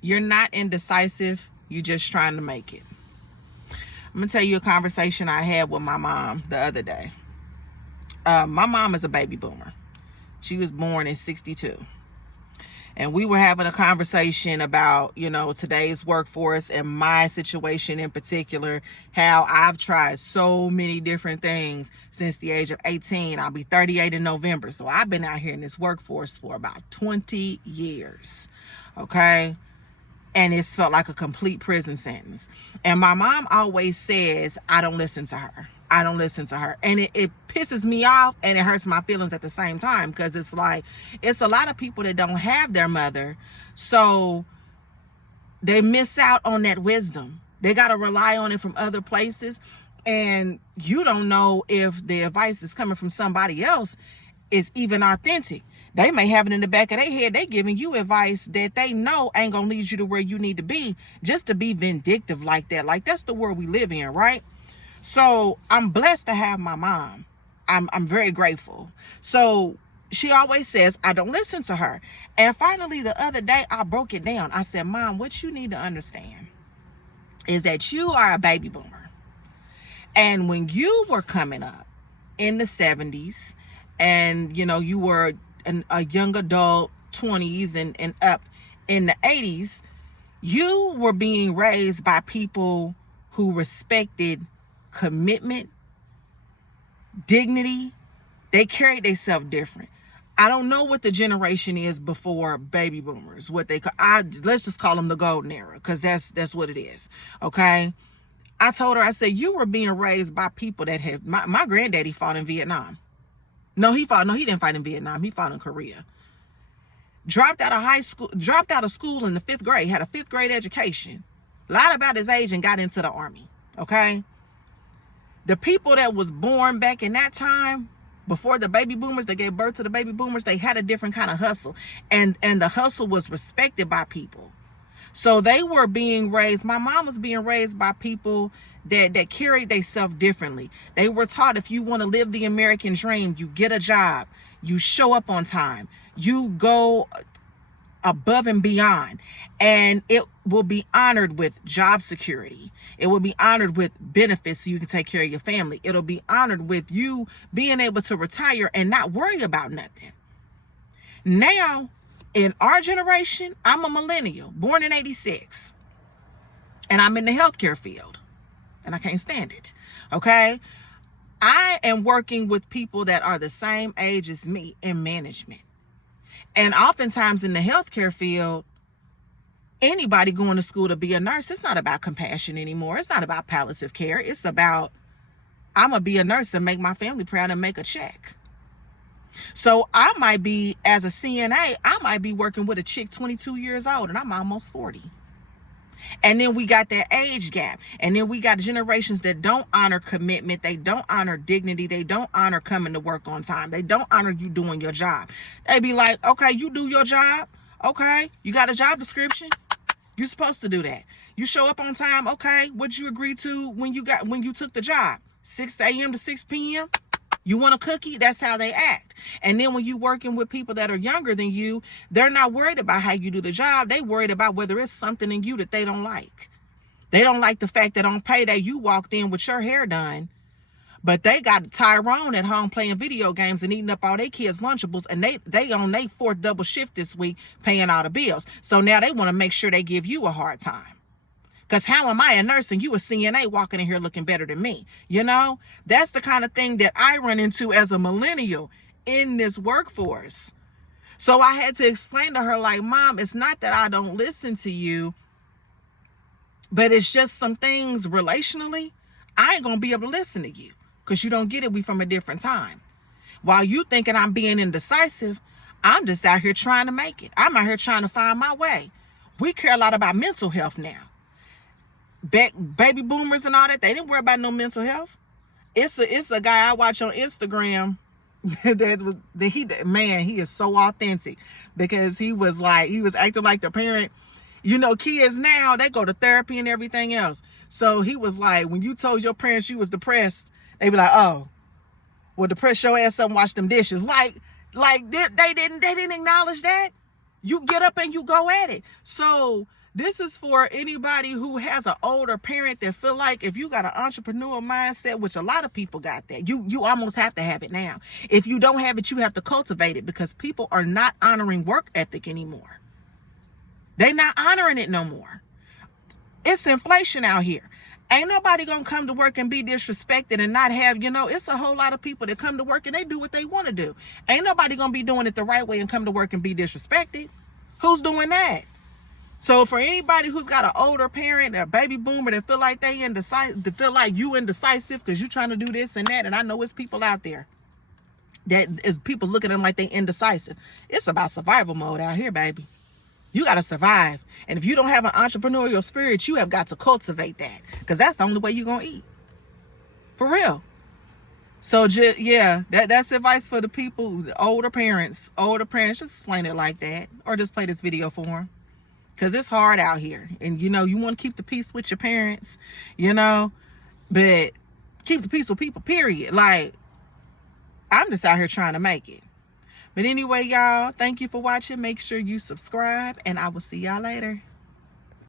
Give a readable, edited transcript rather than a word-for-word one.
You're not indecisive. You're just trying to make it. I'm going to tell you a conversation I had with my mom the other day. My mom is a baby boomer. She was born in 62. And we were having a conversation about, today's workforce and my situation in particular, how I've tried so many different things since the age of 18. I'll be 38 in November. So I've been out here in this workforce for about 20 years. Okay. And it's felt like a complete prison sentence. And my mom always says, I don't listen to her. I don't listen to her. And it pisses me off and it hurts my feelings at the same time, because it's like, it's a lot of people that don't have their mother. So they miss out on that wisdom. They got to rely on it from other places. And you don't know if the advice that's coming from somebody else is even authentic. They may have it in the back of their head. They giving you advice that they know ain't going to lead you to where you need to be, just to be vindictive like that. Like, that's the world we live in, right? So I'm blessed to have my mom. I'm very grateful. So she always says, I don't listen to her. And finally, the other day, I broke it down. I said, Mom, what you need to understand is that you are a baby boomer. And when you were coming up in the 70s and, you were a young adult, 20s and up in the 80s, you were being raised by people who respected commitment, dignity. They carried themselves different. I don't know what the generation is before baby boomers, what they call, let's just call them the golden era, because that's what it is. Okay. I told her, I said, you were being raised by people that have, my granddaddy fought in Vietnam. No, he didn't fight in Vietnam. He fought in Korea. Dropped out of school in the 5th grade, had a 5th grade education, lied about his age and got into the army. Okay. The people that was born back in that time, before the baby boomers, they gave birth to the baby boomers, they had a different kind of hustle. And the hustle was respected by people. So they were being raised, my mom was being raised by people that carried themselves differently. They were taught, if you want to live the American dream, you get a job, you show up on time, you go above and beyond, and it will be honored with job security. It will be honored with benefits so you can take care of your family. It'll be honored with you being able to retire and not worry about nothing. Now, in our generation, I'm a millennial, born in 86, and I'm in the healthcare field, and I can't stand it. Okay. I am working with people that are the same age as me in management. And oftentimes in the healthcare field, anybody going to school to be a nurse, it's not about compassion anymore. It's not about palliative care. It's about, I'm going to be a nurse and make my family proud and make a check. So I might be, as a CNA, I might be working with a chick 22 years old and I'm almost 40. And then we got that age gap. And then we got generations that don't honor commitment. They don't honor dignity. They don't honor coming to work on time. They don't honor you doing your job. They be like, okay, you do your job. Okay, you got a job description. You're supposed to do that. You show up on time. Okay, what'd you agree to when you took the job? 6 a.m. to 6 p.m. You want a cookie? That's how they act. And then when you working with people that are younger than you, they're not worried about how you do the job. They worried about whether it's something in you that they don't like. They don't like the fact that on payday you walked in with your hair done, but they got Tyrone at home playing video games and eating up all their kids' Lunchables, and they on their 4th double shift this week paying all the bills. So now they want to make sure they give you a hard time. Because how am I a nurse and you a CNA walking in here looking better than me? That's the kind of thing that I run into as a millennial in this workforce. So I had to explain to her, like, Mom, it's not that I don't listen to you, but it's just some things relationally, I ain't going to be able to listen to you because you don't get it. We from a different time. While you thinking I'm being indecisive, I'm just out here trying to make it. I'm out here trying to find my way. We care a lot about mental health now. Baby boomers and all that, they didn't worry about no mental health. It's a guy I watch on Instagram he is so authentic, because he was acting like the parent. Kids now, they go to therapy and everything else. So he was like, when you told your parents you was depressed, they be like, oh, well, depress your ass up and wash them dishes. Like they didn't acknowledge that. You get up and you go at it. So This is for anybody who has an older parent that feel like if you got an entrepreneurial mindset, which a lot of people got that, you almost have to have it now. If you don't have it, you have to cultivate it, because people are not honoring work ethic anymore. They not honoring it no more. It's inflation out here. Ain't nobody gonna come to work and be disrespected and not have, it's a whole lot of people that come to work and they do what they want to do. Ain't nobody gonna be doing it the right way and come to work and be disrespected. Who's doing that? So for anybody who's got an older parent, a baby boomer that feel like they indecisive, that feel like you indecisive because you trying to do this and that, and I know it's people out there that is people looking at them like they indecisive. It's about survival mode out here, baby. You got to survive. And if you don't have an entrepreneurial spirit, you have got to cultivate that, because that's the only way you're going to eat. For real. So, that's advice for the people, the older parents. Just explain it like that, or just play this video for them. Because it's hard out here. And, you want to keep the peace with your parents, but keep the peace with people, period. Like, I'm just out here trying to make it. But anyway, y'all, thank you for watching. Make sure you subscribe, and I will see y'all later.